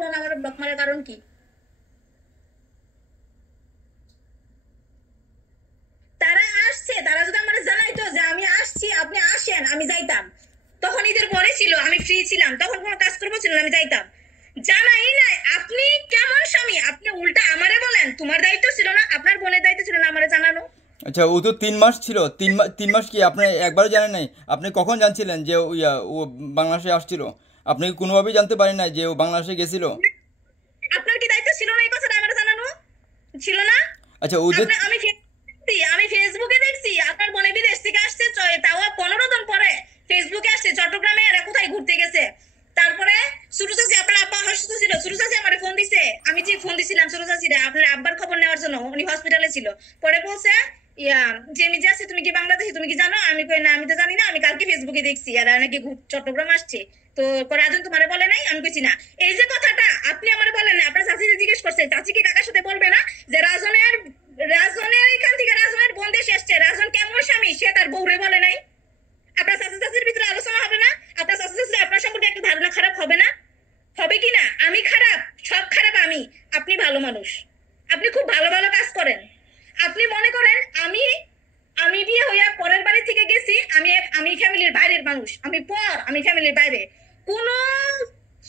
Phone আমার block মারার কারণ কি? তারা আসছে, তারা যদি আমার জানাইতো যে আমি আসছি, আপনি আসেন, আমি যাইতাম। তখন ঈদের পরে ছিল, আমি ফ্রি ছিলাম, তখন কোনো কাজ করবো ছিল না, আমি যাইতাম। জানাই নাই। আপনি কেমন স্বামী? আপনি উল্টা আমারে বলেন তোমার দায়িত্ব ছিল না, আপনার বোনের দায়িত্ব ছিল না আমারে জানানো? আচ্ছা, ও তো 3 মাস ছিল। 3 মাস কি আপনি একবারও জানেন নাই? আপনি কখন জানছিলেন যে ও বাংলাদেশে আসছিল? আপনি কি কোনোভাবেই জানতে পারেন না যে ও বাংলাদেশে গেছিল? আপনার কি দায়িত্ব ছিল না এই কথাটা আমার জানানো? ছিল না? আচ্ছা, ও যে আমি ফেসবুকে দেখছি আপনার বোনে বিদেশ থেকে আসছে, তাও 15 দিন পরে ফেসবুকে আসছে চট্টগ্রামে, এরা কোথায় ঘুরতে গেছে। তারপরে ছোট চাচি, আপনার আব্বা অসুস্থ ছিল, ছোট চাচি আমার ফোন দিছে, আমি যে ফোন দিছিলাম ছোট চাচিরে আপনার আব্বার খবর নেওয়ার জন্য, উনি হসপিটালে ছিল। পরে বলছে ইয়া যে আমি যাচ্ছি, তুমি কি বাংলাদেশি, তুমি কি জানো? আমি কই না, আমি তো জানি না, আমি কালকে ফেসবুকে দেখছি এরা নাকি চট্টগ্রাম আসছে। তো রাজন তোমারে বলে নাই? আমি কইছি না। এই যে কথাটা আপনি আমারে বলেন না, আপনার চাচিকে জিজ্ঞেস করছে, চাচি কি কাকার সাথে বলবে না যে রাজনের এখান থেকে রাজনের বোন দেশে এসছে, রাজন কেমন স্বামী সে তার বউরে বলে নাই? আপনার চাচি চাচির ভিতরে আলোচনা হবে না? আপনার চাচি চাচি আপনার সম্পর্কে একটা ধারণা খারাপ হবে না? হবে কি না? আমি খারাপ? সব খারাপ আমি? আপনি ভালো মানুষ, আপনি খুব ভালো ভালো কাজ করেন। আপনি মনে করেন আমি আমি বিয়ে হইয়া পরের বাড়ি থেকে গেছি, আমি ফ্যামিলির বাইরের মানুষ, আমি ফ্যামিলির বাইরে। কোন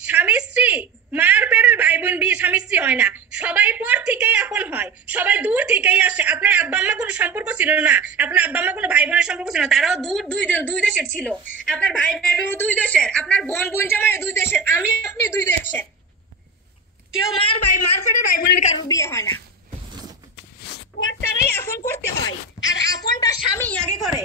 স্বামী স্ত্রী, মার পেটের ভাই বোন বিয়ে স্বামী স্ত্রী হয় না, সবাই পর থেকেই আপন হয়, সবাই দূর থেকেই আসে। আপনার আব্বা আম্মা কোনো সম্পর্ক ছিল না, আপনার আব্বা আম্মা কোনো ভাই বোনের সম্পর্ক ছিল না, তারাও দূর দুই দেশের ছিল। আপনার ভাই বোন 2 দেশের, আপনার বোন জামাই 2 দেশের, আমি আপনি 2 দেশের। কেউ মার পেটের ভাই বোনের কারোর বিয়ে হয় না। পরটারই আপন করতে হয়, আর আপনটা স্বামী আগে করে।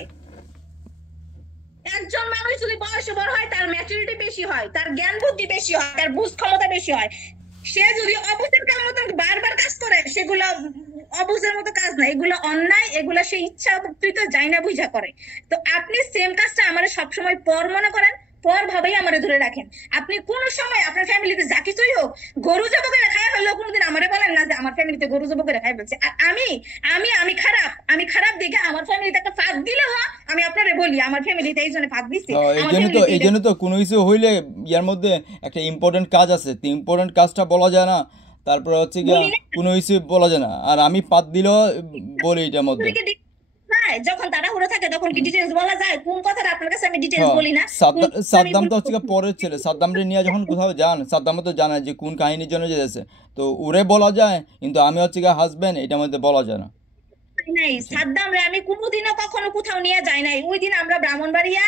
একজন মানুষ যদি বয়সে বড় হয়, তার ম্যাচুরিটি বেশি হয়, তার জ্ঞান বুদ্ধি বেশি হয়, তার বুঝ ক্ষমতা বেশি হয়। সে যদি অবুঝের কাজ মতো বারবার কাজ করে, সেগুলো অবুঝের মতো কাজ না, এগুলো অন্যায়, এগুলো সে ইচ্ছাকৃত যাই না বুঝা করে। তো আপনি সেম কাজটা আমার সবসময় পর মনে করেন, পর ভাবেই আমারে ধরে রাখেন। আপনি কোন সময় আপনার ফ্যামিলিতে যা কিছুই হোক, গরু জব করে খায় হলেও কোনোদিন আমারে বলেন না যে আমার ফ্যামিলিতে গরু জব করে খাই বলছে। আর আমি খারাপ দেখে আমার ফ্যামিলিতে একটা ফাঁদ দিলে আমি আপনারে বলি আমার ফ্যামিলিতে এই জন্য ফাঁদ দিচ্ছে, আমার এই ফ্যামিলিতে জন্য তো কোনো কিছু হইলে ইয়ার মধ্যে একটা ইম্পর্টেন্ট কাজ আছে, তো ইম্পর্টেন্ট কাজটা বলা যায় না। তারপরে হচ্ছে গিয়া বলি না। কোনো কিছু বলা যায় না, আর আমি পাত দিলেও বলি এটার মধ্যে। যখন তাড়াহুড়ো থাকে তখন কি ডিটেইলস বলা যায়? কোন কথাটা আপনার কাছে আমি ডিটেইলস হ্যাঁ, বলি না? আমি সাদ্দাম তো হচ্ছে গিয়া পরের ছেলে। সাদ্দামরে নিয়ে যখন কোথাও যান, সাদ্দামও তো জানে যে কোন কাহিনীর জন্য যেতেছে। তো ওরে বলা যায়, কিন্তু আমি হচ্ছে গিয়া হাজবেন্ড, এটার মধ্যে বলা যায় না। নাই, বুঝছেন? সাদ্দাম রে আমি কোনোদিনও কখনো কোথাও নিয়ে যাই নাই। ওই দিন আমরা ব্রাহ্মণবাড়িয়া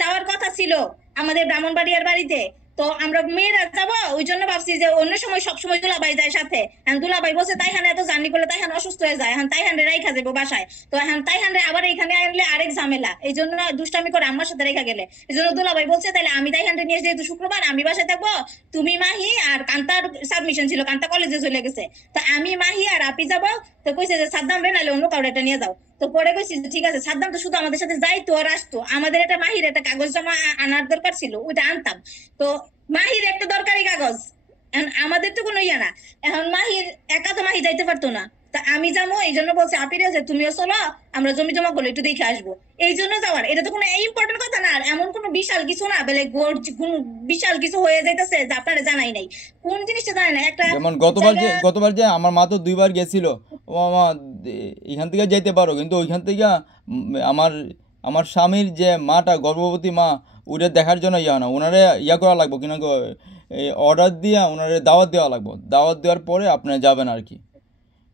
যাওয়ার কথা ছিল, আমাদের ব্রাহ্মণবাড়িয়ার বাড়িতে। তো আমরা মেয়েরা যাবো, ওই জন্য ভাবছি যে অন্য সময় সবসময় দুলাভাই যায় সাথে। দুলাভাই বলছে তাইহান এত জার্নি করলে তাইহান অসুস্থ হয়ে যায়, এখন তাইহান রে রাইখা যাবো বাসায়। তো এখন তাইহান রে আবার এখানে আনলে আরেক ঝামেলা, এই জন্য দুষ্টামি করে আম্মার সাথে রেখা গেলে। এই জন্য দুলাভাই বলছে তাহলে আমি তাইহান রে নিয়ে, যেহেতু শুক্রবার আমি বাসায় থাকবো, তুমি মাহি আর কান্তার সাবমিশন ছিল, কান্তা কলেজে চলে গেছে, তো আমি মাহি আর আপি যাবো। তো কইছে যে সাদ্দাম রে নাহলে অন্য কাউরে এটা নিয়ে যাও। তো পরে কইছি যে ঠিক আছে, সাদ্দাম তো শুধু আমাদের সাথে যাইতো আর আসতো, আমাদের একটা মাহির একটা কাগজ জমা আনার দরকার ছিল, ওইটা আনতাম। তো মাহির একটা দরকারি কাগজ, এখন আমাদের তো কোনো ইয়া না। এখন মাহির একা তো মাহি যাইতে পারতো না, তা আমি যাবো, এই জন্য বলছে আপিরে যে তুমিও চলো, আমরা জমি জমা করলে একটু দেখে আসবো। এই জন্য যাওয়ার, এটা তো কোনো ইম্পর্টেন্ট কথা না, আর এমন কোনো বিশাল কিছু না বলে বিশাল কিছু হয়ে যাইতেছে যে আপনারা জানাই নাই। কোন জিনিসটা জানাই না একটা যেমন জায়গা। গতবার যে আমার মা তো 2বার গেছিল। ও মা, এখান থেকে যাইতে পারো, কিন্তু ওইখান থেকে আমার আমার স্বামীর যে মাটা, গর্ভবতী মা, ওটা দেখার জন্য ইয়া না, ওনারে ইয়া করা লাগবো কিনা, অর্ডার দিয়া ওনারে দাওয়াত দেওয়া লাগবো। দাওয়াত দেওয়ার পরে আপনি যাবেন আর কি।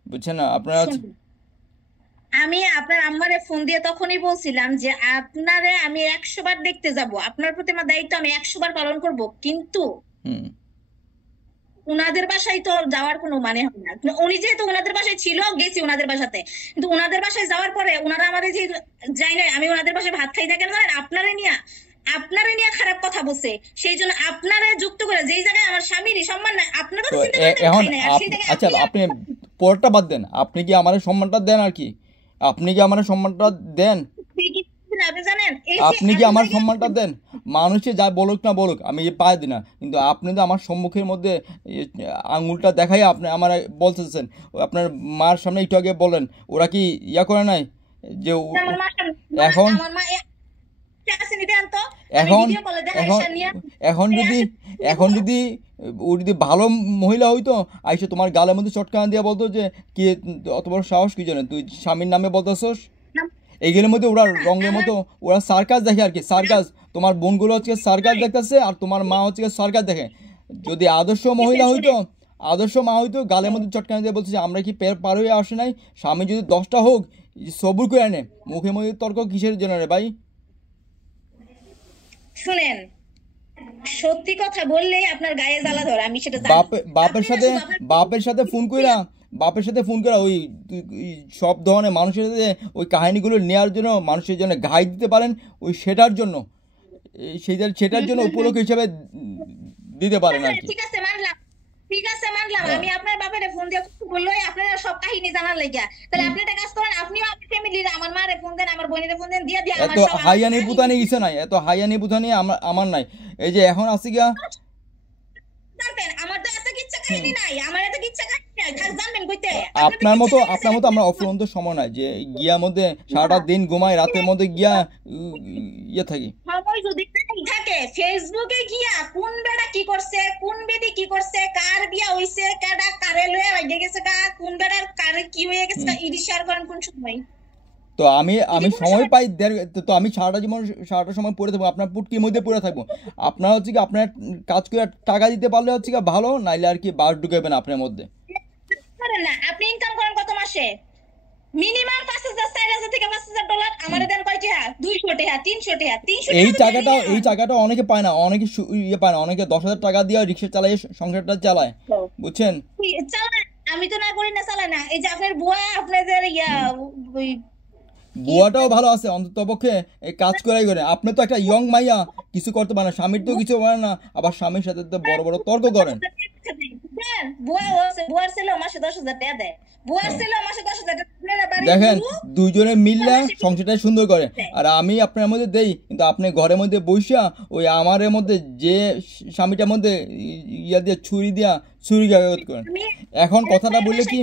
বুঝছেন না আপনারা? শুনুন, আমি আপনার আম্মারে ফোন দিয়ে তখনই বলছিলাম যে আপনারে আমি 100 বার দেখতে যাব, আপনার প্রতি আমার দায়িত্ব আমি 100 বার পালন করব, কিন্তু হুম। উনাদের বাসায় তো যাওয়ার কোনো মানে হয় না। উনি যেহেতু উনাদের বাসায় ছিল, গেছি উনাদের বাসাতে, কিন্তু উনাদের বাসায় যাওয়ার পরে উনারা আমাদের যে যাই না, আমি উনাদের বাসায় ভাত খাই না কেন জানেন? আপনারে নিয়ে খারাপ কথা বলছে, সেই জন্য আপনারে যুক্ত করে, যেই জায়গায় আমার স্বামীরই সম্মান নাই, আপনার তো কথা চিন্তা করে আমি এখন খাই না, আর সেই জায়গায় আচ্ছা, আপনি পরেরটা বাদ দেন, আপনি কি আমার সম্মানটা দেন আর কি? আপনি কি আমার সম্মানটা দেন? ঠিকই বলছেন। আপনি জানেন এই যে আপনি কি এত আমার জায়গায় সম্মানটা দেন? মানুষে যা বলুক না বলুক, আমি পায়ে দিই না, কিন্তু আপনি তো আমার সম্মুখের মধ্যে এ, আঙুলটা দেখাই আপনি আমার বলতেছেন। আপনার মার সামনে একটু আগে বলেন, ওরা কি ইয়া করে নাই যে আমার মা এখন আমার মা আসেনি, দেন তো এখন ভিডিও কলে দেখা এখন এসে নিয়ে এখন যদি এখন যদি ও যদি ভালো মহিলা হইতো আইসে তোমার গালের মধ্যে চটকানা দিয়ে বলতো যে কি অত বড় সাহস কি জন্য তুই স্বামীর নামে বলতেছস। এইগুলোর মধ্যে ওরা রঙের মতো ওরা সার্কাস দেখে আর কি, সার্কাস। তোমার বোনগুলো হচ্ছে সার্কাস দেখতেছে আর তোমার মা হচ্ছে সার্কাস দেখে। যদি আদর্শ মহিলা হইতো, আদর্শ মা হইতো, গালের মধ্যে চটকানা দিয়ে বলছে যে আমরা কি পার হয়ে আসে নাই, স্বামী যদি 10টা হোক সবুর করে আনে, মুখে মুখে তর্ক কিসের জন্য রে ভাই? শুনেন, সত্যি কথা বললেই আপনার গায়ে জ্বালা ধরে, আমি সেটা জানি। বাপের আপনি না সাথে শুধু আপনার বাপের সাথে ফোন কইরা, বাপের সাথে ফোন করা ওই সব ধরনের মানুষের সাথে ওই কাহিনীগুলো নেওয়ার জন্য, মানুষের জন্য গাইড দিতে পারেন, ওই সেটার জন্য সেটার জন্য উপলক্ষ হিসেবে দিতে পারেন আর কি। ঠিক আছে মানলাম, ঠিক আছে মানলাম, আমি আপনার বাপেরে ফোন দিয়ে বললো আপনারা সব কাহিনী জানার লাগিয়া, তাহলে আপনি একটা কাজ করেন, আপনিও আপনার ফ্যামিলির, আমার মারে ফোন দেন, আমার বোনের ফোন দেন, দিয়ে এত আমার সব হাইয়ানি বুতানি কিছু নাই, এত হাইয়ানি বুতানি আমার নাই। এই যে এখন আসি গিয়া জানবেন, আমার তো এত কিচ্ছা কাহিনী নাই, আমার এত কিচ্ছা কাহিনী নাই, খাস জানবেন কইতে আপনার মতো আমরা অফুরন্ত সময় নাই যে গিয়ার মধ্যে সারাটা দিন ঘুমাই, রাতের মধ্যে গিয়া ইয়ে থাকি। সময় যদি নাই থাকে, ফেসবুকে গিয়া কোন বেড়া কি করছে, কোন বেদি কি করছে, কার বিয়া হইছে, কাডা কারে লয়ে লাগে গেছে, কোন বেড়ার কারে কি হয়ে গেছে, ইডি শেয়ার করেন কোন সময়। তো আমি সময় পাই তো আমি সারাটা সময় পড়ে থাকবো, আপনার পুটকির মধ্যে পড়ে থাকবো। আপনার হচ্ছে কি আপনার কাজ করে টাকা দিতে পারলে হচ্ছে কি ভালো, নাইলে আর কি বাস ঢুকাবেন আপনার মধ্যে। করেন না, আপনি ইনকাম করেন কত মাসে? মিনিমাম 5,000, 4,000 থেকে $5,000। আমারে দেন কয় টাকা? 200 টাকা, 300 টাকা, 300 এই টাকাটা অনেকে পায় না, অনেকে ইয়ে পায় না, অনেকে 10,000 টাকা দিয়ে রিক্সা চালায়, সংসারটা চালায়, বুঝছেন? চালান, আমি তো না করি না, চালায় না। এই যে আপনার বুয়া আপনাদের ওই বুয়াটাও ভালো আছে, অন্তত পক্ষে এই কাজ করাই করে। আপনি তো একটা ইয়ং মাইয়া, কিছু করতে পারেন না, স্বামীর তো কিছু পারেন না, আবার স্বামীর সাথে তো বড় বড় তর্ক করেন। বুয়ার ছেলে মাসে 10,000 টাকা দেয়, বুয়ার ছেলে মাসে 10,000 টাকা দেখেন দুইজনে মিললে সংসারটা সুন্দর করে। আর আমি আপনার মধ্যে দেই, কিন্তু আপনি ঘরের মধ্যে বইসা ওই আমারের মধ্যে যে স্বামীটার মধ্যে ইয়া দিয়ে ছুরি গাগাত করেন। এখন কথাটা বললে কি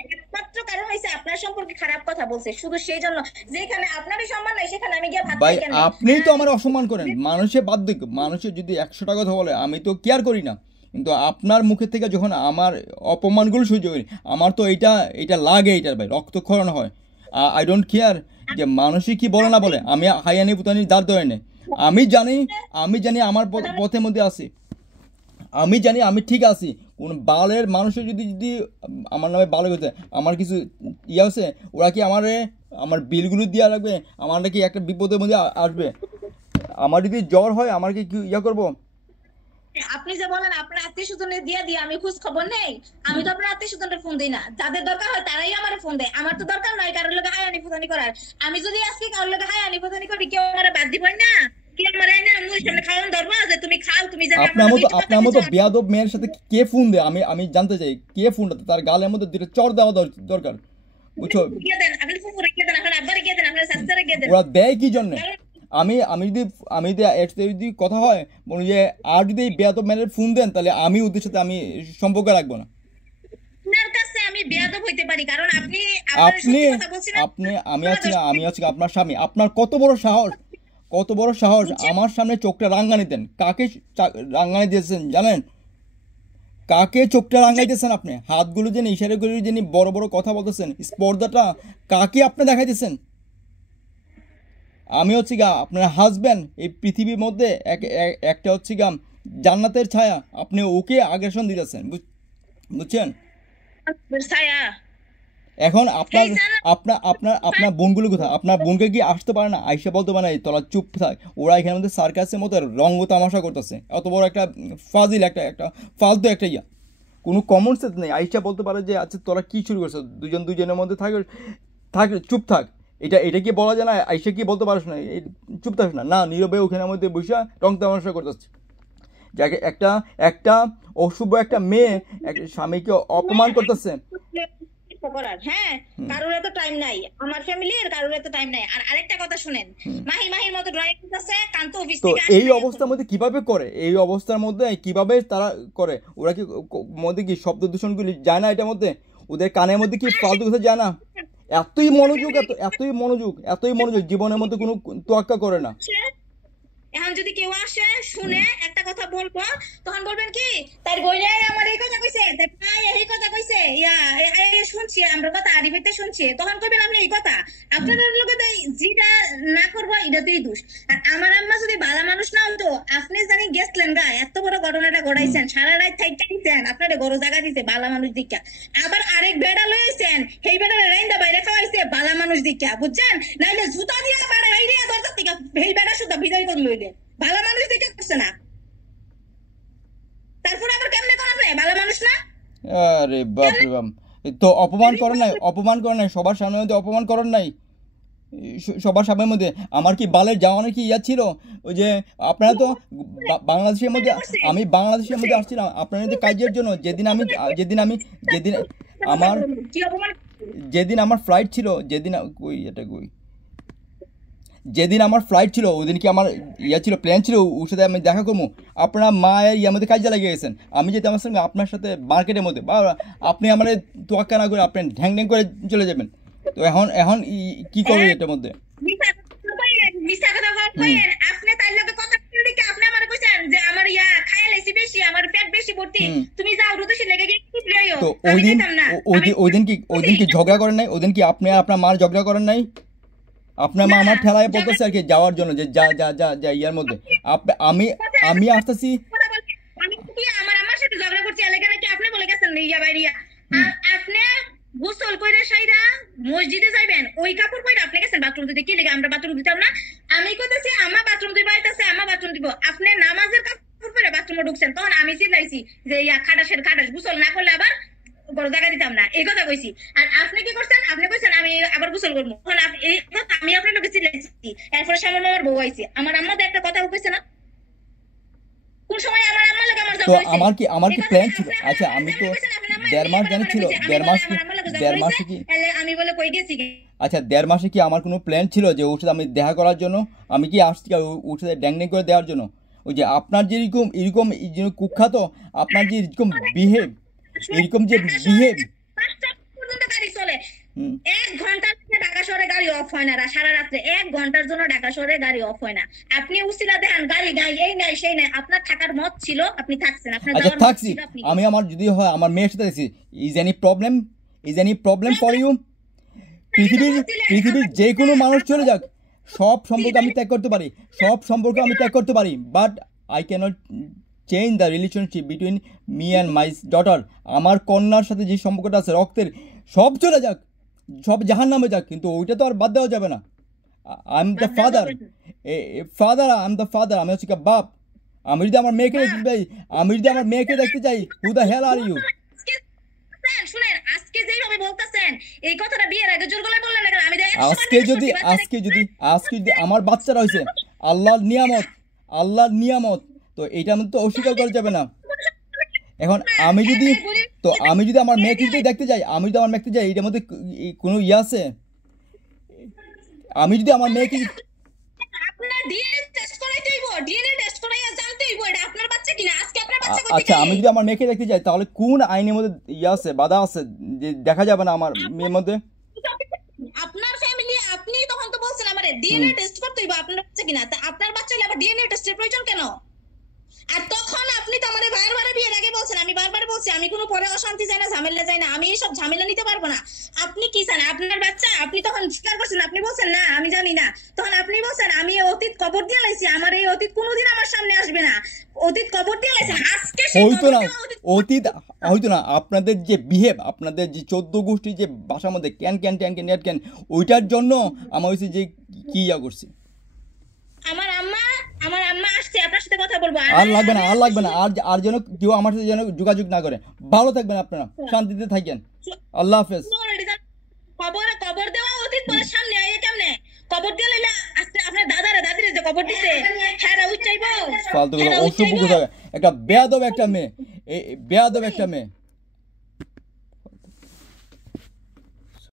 একমাত্র কারণ হইছে আপনার সম্পর্কে খারাপ কথা বলছে, শুধু সেই জন্য। যেখানে আপনারই সম্মান নাই সেখানে আমি গিয়ে ভাত ভাই খাই কেন? আপনিই তো আমার অসম্মান করেন। মানুষে বাদ দিক, মানুষের যদি 100টা কথা বলে আমি তো কেয়ার করি না, কিন্তু আপনার মুখে থেকে যখন আমার অপমানগুলো সহ্য করি, আমার তো এইটা লাগে, এইটার ভাই রক্তক্ষরণ হয়। আই ডোন্ট কেয়ার যে মানুষই কি বলে না বলে, আমি হাইয়ানি পুতানির দাঁড় ধরে নেই। আমি জানি আমার পথের মধ্যে আছি, আমি জানি আমি ঠিক আছি। কোন বালের মানুষের যদি আমার নামে বালে করতে, আমার কিছু ইয়ে আছে, ওরা কি আমার বিলগুলো দিয়ে রাখবে? আমার নাকি একটা বিপদের মধ্যে আসবে? আমার যদি জ্বর হয় আমার কি ইয়া করবো? আপনি যে বলেন আপনার আত্মীয় স্বজনের দিয়ে আমি খোঁজ খবর নেই, আমি তো আপনার আত্মীয় স্বজনের ফোন দিই না। যাদের দরকার হয় তারাই আমার ফোন দেয়, আমার তো দরকার নাই কারোর লোকে হায়ানি ফুটানি করার। আমি যদি আজকে কারোর লোকে হায়ানি ফুটানি করি, কেউ আমার বাদ দিব না, কেউ আমার না মুই সামনে খাওয়ান ধরবো যে তুমি খাও, তুমি জানি আপনার মতো বেয়াদব মেয়ের সাথে কে ফোন দেয়? আমি জানতে চাই কে ফোনটা, তার গালের মধ্যে দুটো চড় দেওয়া দরকার, বুঝছো? গিয়ে দেন, আপনি ফুফুরে গিয়ে দেন, আপনার আব্বারে গিয়ে দেন, আপনার শাশুড়ারে গিয়ে দেন। ওরা দেয় কি জন্য? আমি যদি কথা হয় বলি যে আর যদি এই বেয়াদব মেয়ের ফোন দেন, তাহলে আমি ওদের সাথে আমি সম্পর্ক রাখবো না। আপনার কাছে আমি বেয়াদব হইতে পারি কারণ আপনি আপনি আমি আছি আপনার স্বামী, আপনার কত বড় সাহস আমার সামনে চোখটা রাঙ্গানি দেন? কাকে রাঙ্গানি দিয়েছেন জানেন? কাকে চোখটা রাঙ্গাইতেছেন আপনি? হাতগুলো যেন ইশারা করে যেন বড় বড় কথা বলতেছেন, স্পর্ধাটা কাকে আপনি দেখাইতেছেন? আমি হচ্ছে গা আপনার হাজব্যান্ড, এই পৃথিবীর মধ্যে একটা হচ্ছে গা জান্নাতের ছায়া, আপনি ওকে আগ্রাসন দিতেছেন, বুঝছেন? ছায়া এখন আপনার বোনগুলো কোথায়? আপনার বোনকে কি আসতে পারে না? আইসা বলতে পারে না তোরা চুপ থাক, ওরা এখানে মধ্যে সার্কাসের মতো রঙ্গ তামাশা করতেছে, এত বড় একটা ফাজিল একটা ফালতু একটা ইয়া, কোনো কমন সেন্স নেই। আইসা বলতে পারে যে আচ্ছা তোরা কি শুরু করছো, দুজনের মধ্যে থাক চুপ থাক। এটা কি বলা যায় না? আইসা কি বলতে পারিস না চুপ থাকিস না? নীরবে ওখানের মধ্যে বসে রং তামাশা করতেছে। যাকে একটা অশুভ একটা মেয়ে স্বামীকে অপমান করতেছে। হ্যাঁ, কারোর এত টাইম নাই, আমার ফ্যামিলির কারোর এত টাইম নাই। আর আরেকটা কথা শুনেন, মাহির মতো ড্রয়িং আছে, কান্ত অফিস তো থেকে এই অবস্থার মধ্যে কিভাবে করে? এই অবস্থার মধ্যে কিভাবে তারা করে? ওরা কি মধ্যে কি শব্দ দূষণগুলি যায় না? এটার মধ্যে ওদের কানের মধ্যে কি ফালতু কথা যায় না? এতই মনোযোগ জীবনের মধ্যে কোনো তোয়াক্কা করে না। এখন যদি কেউ আসে শুনে একটা কথা বলবো, তখন বলবেন কি তার বইলে আমার এই কথা কইছে, তাই ভাই এই কথা কইছে, ইয়া শুনছি আমরা কথা আরিফিতে শুনছি, তখন কইবেন আপনি এই কথা। আপনাদের লোকে তো যেটা না করবো এটাতেই দোষ। আর আমার আম্মা যদি ভালো মানুষ না হতো, আপনি জানি গেছলেন গা এত বড় ঘটনাটা ঘটাইছেন, সারা রাত থাইকা দিতেন, আপনারে গরু জায়গা দিতে ভালো মানুষ দিকা, আবার আরেক বেড়া লইছেন, সেই বেড়ারে রাইন্দা বাইরে খাওয়াইছে ভালো মানুষ দিকা, বুঝছেন? নাইলে জুতা দিয়ে বাড়া বাইরে দরজা থেকে সেই বেড়া শুধু বিদায় করে লইলেন, ভালো মানুষ দিকে করছে না। তারপরে আবার কেমনে কোন আপনি ভালো মানুষ না? আরে বাপ রে বাপ, তো অপমান করেন নাই, অপমান করেন নাই, সবার সামনে মধ্যে অপমান করেন নাই, সবার সামনের মধ্যে। আমার কি বালের যাওয়ানোর কি ইয়া ছিল? ওই যে আপনারা তো বাংলাদেশের মধ্যে, আমি বাংলাদেশের মধ্যে আসছিলাম আপনাদের কাজের জন্য। যেদিন আমার কি অপমান? যেদিন আমার ফ্লাইট ছিল, যেদিন আমার ফ্লাইট ছিল ওদিন কি আমার ইয়া ছিল, প্ল্যান ছিল ওর সাথে আমি দেখা করবো। আপনারা মায়ের ইয়ার মধ্যে কাজে লাগিয়ে গেছেন, আমি যেতে আমার সঙ্গে আপনার সাথে মার্কেটের মধ্যে, বা আপনি আমার তোয়াক্কা না করে আপনি ঢ্যাং ঢ্যাং করে চলে যাবেন। তো এখন কি করবেন এটার মধ্যে? মিছা কথা বলেন আপনি, তাই লগে কথা বলতে কি আপনি আমারে কইছেন যে আমার ইয়া খায়া লাইছি বেশি, আমার পেট বেশি ভর্তি, তুমি যাও রুদুশি লেগে গিয়ে কি লইও। তো ওইদিন কি ঝগড়া করেন নাই? ওইদিন কি আপনি আপনার মার ঝগড়া করেন নাই? আপনার মা আমার ঠেলায় বলতেছে আর কি যাওয়ার জন্য, যে যা যা যা যা ইয়ার মধ্যে আমি আসতেছি। আমি কি আমার আমার সাথে ঝগড়া করছি এলাকা নাকি আপনি বলে গেছেন ইয়া বাইরিয়া? আর আপনি গোসল কইরা সাইরা মসজিদে যাইবেন, ওই কাপড় পরে আপনি গেছেন বাথরুম দিতে, কি লাগে আমরা বাথরুম দিতাম না? আমি কইতেছি আমার বাথরুম দিবা আইতাছে, আমার বাথরুম দিব, আপনি নামাজের কাপড় পরে বাথরুমে ঢুকছেন, তখন আমি চিল্লাইছি যে ইয়া খাটাস গোসল না করলে আবার বড় জায়গা দিতাম না, এই কথা কইছি। আর আপনি কি করছেন? আপনি কইছেন আমি আবার গোসল করবো, তখন এই কথা আমি আপনার লোকে চিল্লাইছি। এরপরে সামনে আমার বউ আইছে, আমার আম্মা তো একটা কথা কইছে না, কোন সময় আমার আম্মা লাগে আমার তো ঝগড়া হইছে? আমার কি প্ল্যান ছিল? আচ্ছা আমি তো 1.5 মাস জানি ছিল, 1.5 মাসে কি আমি বলে কই গেছি? আচ্ছা 1.5 মাসে কি আমার কোনো প্ল্যান ছিল যে ওর সাথে আমি দেখা করার জন্য? আমি কি আসছি ওর সাথে ড্যাং ড্যাং করে দেওয়ার জন্য? ওই যে আপনার যেরকম এরকম কুখ্যাত, আপনার যে এরকম বিহেভ, এরকম যে বিহেভ, 5টা পর্যন্ত গাড়ি চলে, 1 ঘন্টার জন্য ঢাকা শহরে গাড়ি অফ হয় না, সারা রাত্রে 1 ঘন্টার জন্য ঢাকা শহরে গাড়ি অফ হয় না। আপনি উসিলা দেখান গাড়ি নাই, এই নাই সেই নাই, আপনার থাকার মত ছিল, আপনি থাকছেন, আপনার আচ্ছা যাওয়ার মত থাকছি ছিল, আপনি আমি। আমার যদি হয় আমার মেয়ের সাথে দেখছি, is any problem for you? পৃথিবীর যে কোনো মানুষ চলে যাক, সব সম্পর্ক আমি ত্যাগ করতে পারি, but I can't change the relationship between me and my daughter. আমার কন্যার সাথে যে সম্পর্কটা আছে রক্তের, সব চলে যাক, সব জাহান্নামে যাক, কিন্তু ওইটা তো আর বাদ দেওয়া যাবে না। আই এম দ্য ফাদার, আমি হচ্ছে কি বাপ। আমি যদি আমার মেয়েকে দেখতে চাই, who the hell are you? শুনেন, আজকে যেভাবে বলতেছেন এই কথাটা বিয়ের আগে জোর গলায় বললেন না, আমি আজকে যদি আমার বাচ্চারা হয়েছে আল্লাহর নিয়ামত, তো এইটার মধ্যে তো অস্বীকার করা যাবে না। এখন আমি যদি আমার মেয়েকে দেখতে যাই, এটার মধ্যে কোনো ইয়ে আছে? আমি যদি আমার মেয়েকে, আপনার ডিএনএ টেস্ট করাইতে হইব, ডিএনএ টেস্ট করাইয়া জানতে হইব এটা আপনার বাচ্চা কিনা। আজকে আপনার বাচ্চা কই থেকে? আচ্ছা আমি যদি আমার মেয়েকে দেখতে যাই, তাহলে কোন আইনের মধ্যে ইয়ে আছে, বাধা আছে যে দেখা যাবে না আমার মেয়ের মধ্যে? আপনার ফ্যামিলি, আপনি তখন তো বলছেন আমারে ডিএনএ টেস্ট করতে হইব আপনার বাচ্চা কিনা, তা আপনার বাচ্চা হলে আবার ডিএনএ টেস্টের প্রয়োজন কেন? আর তখন আপনি তো আমারে বারবার বিয়ের আগে বলছেন, আমি বারবার বলছি আমি কোনো পরে অশান্তি চাই না, ঝামেলা চাই না, আমি এইসব ঝামেলা নিতে পারবো না। আপনি কি চান? আপনার বাচ্চা, আপনি তখন স্বীকার করছেন, আপনি বলছেন না আমি জানি না, তখন আপনি বলছেন আমি অতীত কবর দিয়ে লাইছি, আমার এই অতীত কোনোদিন আমার সামনে আসবে না, অতীত কবর দিয়ে লাইছেন। আজকে হয়তো না আপনাদের যে বিহেভ, আপনাদের যে 14 গোষ্ঠীর যে ভাষার মধ্যে ক্যান ওইটার জন্য আমার হয়েছে যে কি ইয়া করছি। আমার আম্মা আসছে, আপনার সাথে কথা বলবো। আর লাগবে না আর যেন কেউ আমার সাথে যেন যোগাযোগ না করে। ভালো থাকবেন আপনারা, শান্তিতে থাকেন। আল্লাহ হাফেজ। কবর দেওয়া অতীত পরে সামনে আইয়ে কেমনে কবর দিয়ে লইলা? আজকে আপনার দাদিরে যে কবর দিছে হ্যাঁ উচ্চাইবো ফালতু কথা, অসভ্য কথা, একটা বেয়াদব একটা মেয়ে।